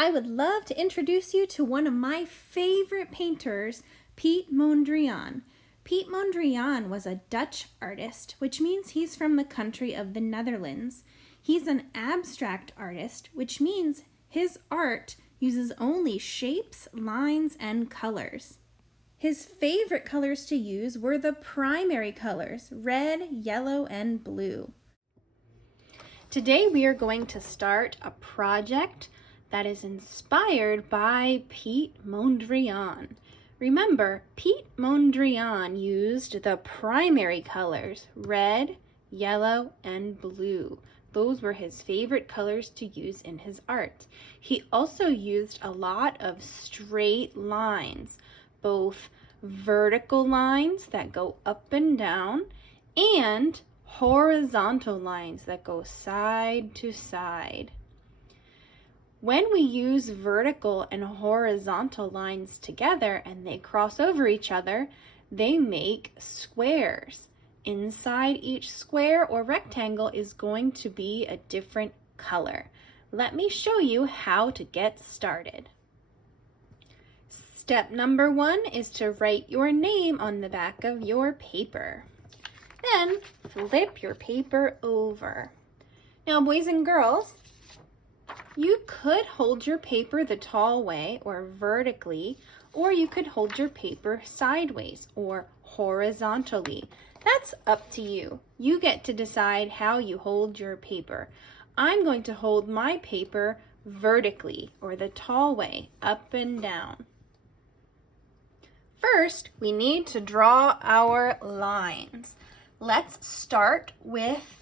I would love to introduce you to one of my favorite painters, Piet Mondrian. Piet Mondrian was a Dutch artist, which means he's from the country of the Netherlands. He's an abstract artist, which means his art uses only shapes, lines, and colors. His favorite colors to use were the primary colors, red, yellow, and blue. Today we are going to start a project that is inspired by Piet Mondrian. Remember, Piet Mondrian used the primary colors, red, yellow, and blue. Those were his favorite colors to use in his art. He also used a lot of straight lines, both vertical lines that go up and down and horizontal lines that go side to side. When we use vertical and horizontal lines together and they cross over each other, they make squares. Inside each square or rectangle is going to be a different color. Let me show you how to get started. Step number 1 is to write your name on the back of your paper. Then flip your paper over. Now, boys and girls, you could hold your paper the tall way or vertically, or you could hold your paper sideways or horizontally. That's up to you. You get to decide how you hold your paper. I'm going to hold my paper vertically or the tall way, up and down. First, we need to draw our lines. Let's start with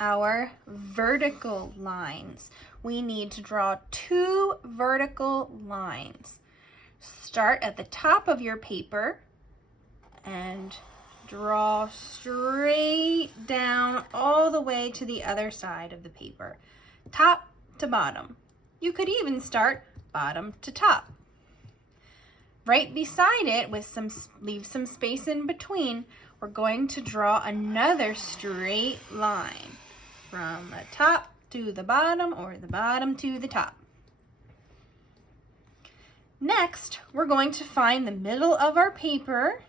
our vertical lines. We need to draw 2 vertical lines. Start at the top of your paper and draw straight down all the way to the other side of the paper, top to bottom. You could even start bottom to top. Right beside it, leave some space in between, we're going to draw another straight line from the top to the bottom or the bottom to the top. Next, we're going to find the middle of our paper,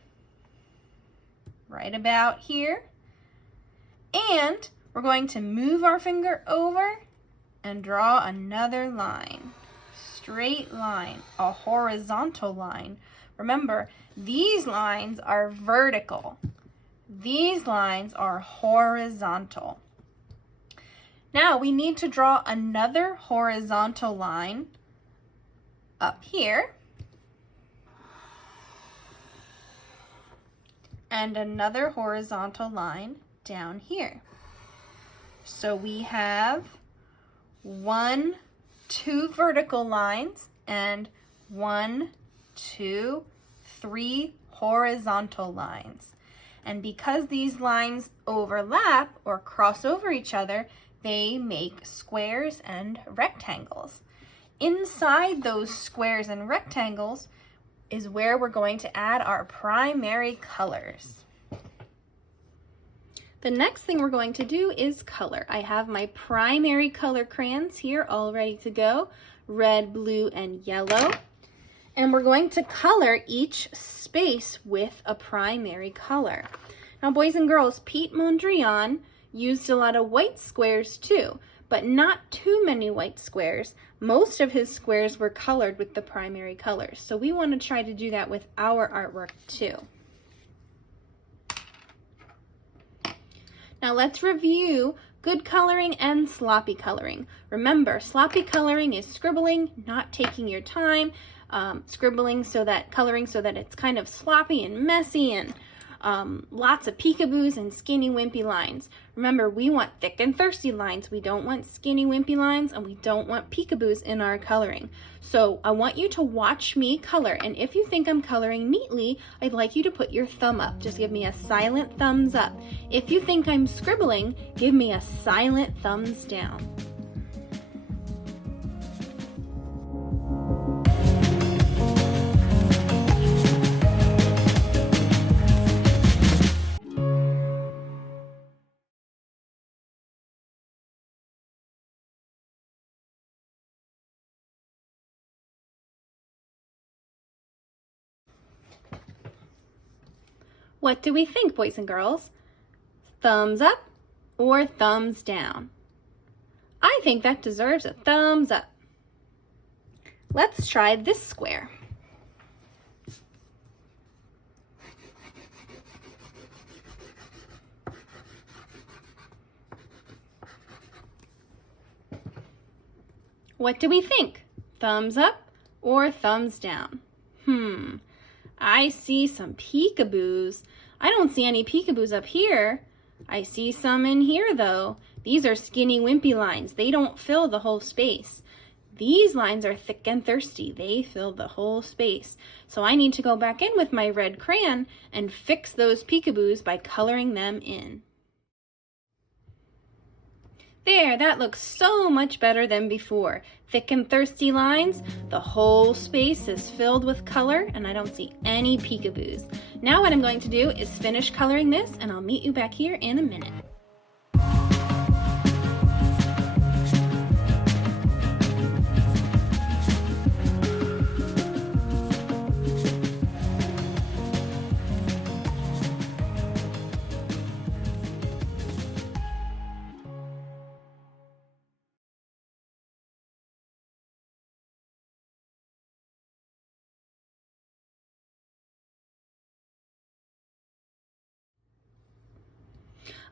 right about here, and we're going to move our finger over and draw another line, straight line, a horizontal line. Remember, these lines are vertical. These lines are horizontal. Now we need to draw another horizontal line up here and another horizontal line down here. So we have 2 vertical lines and 1, 2, 3 horizontal lines. And because these lines overlap or cross over each other, they make squares and rectangles. Inside those squares and rectangles is where we're going to add our primary colors. The next thing we're going to do is color. I have my primary color crayons here all ready to go, red, blue, and yellow. And we're going to color each space with a primary color. Now, boys and girls, Piet Mondrian used a lot of white squares too, but not too many white squares. Most of his squares were colored with the primary colors. So we want to try to do that with our artwork too. Now let's review good coloring and sloppy coloring. Remember, sloppy coloring is scribbling, not taking your time, coloring so that it's kind of sloppy and messy and lots of peekaboos and skinny wimpy lines. Remember, we want thick and thirsty lines. We don't want skinny wimpy lines, and we don't want peekaboos in our coloring. So I want you to watch me color, and if you think I'm coloring neatly, I'd like you to put your thumb up. Just give me a silent thumbs up. If you think I'm scribbling, give me a silent thumbs down. What do we think, boys and girls? Thumbs up or thumbs down? I think that deserves a thumbs up. Let's try this square. What do we think? Thumbs up or thumbs down? I see some peekaboos. I don't see any peekaboos up here. I see some in here though. These are skinny wimpy lines. They don't fill the whole space. These lines are thick and thirsty. They fill the whole space. So I need to go back in with my red crayon and fix those peekaboos by coloring them in. There, that looks so much better than before. Thick and thirsty lines, the whole space is filled with color, and I don't see any peekaboos. Now what I'm going to do is finish coloring this, and I'll meet you back here in a minute.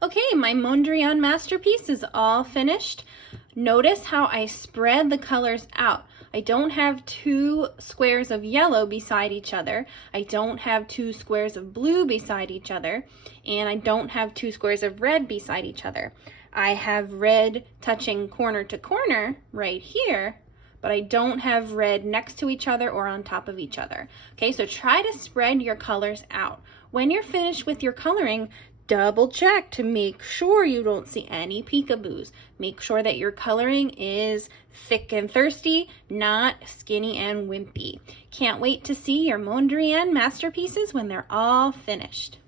Okay, my Mondrian masterpiece is all finished. Notice how I spread the colors out. I don't have two squares of yellow beside each other. I don't have two squares of blue beside each other. And I don't have two squares of red beside each other. I have red touching corner to corner right here, but I don't have red next to each other or on top of each other. Okay, so try to spread your colors out. When you're finished with your coloring, double check to make sure you don't see any peekaboos. Make sure that your coloring is thick and thirsty, not skinny and wimpy. Can't wait to see your Mondrian masterpieces when they're all finished.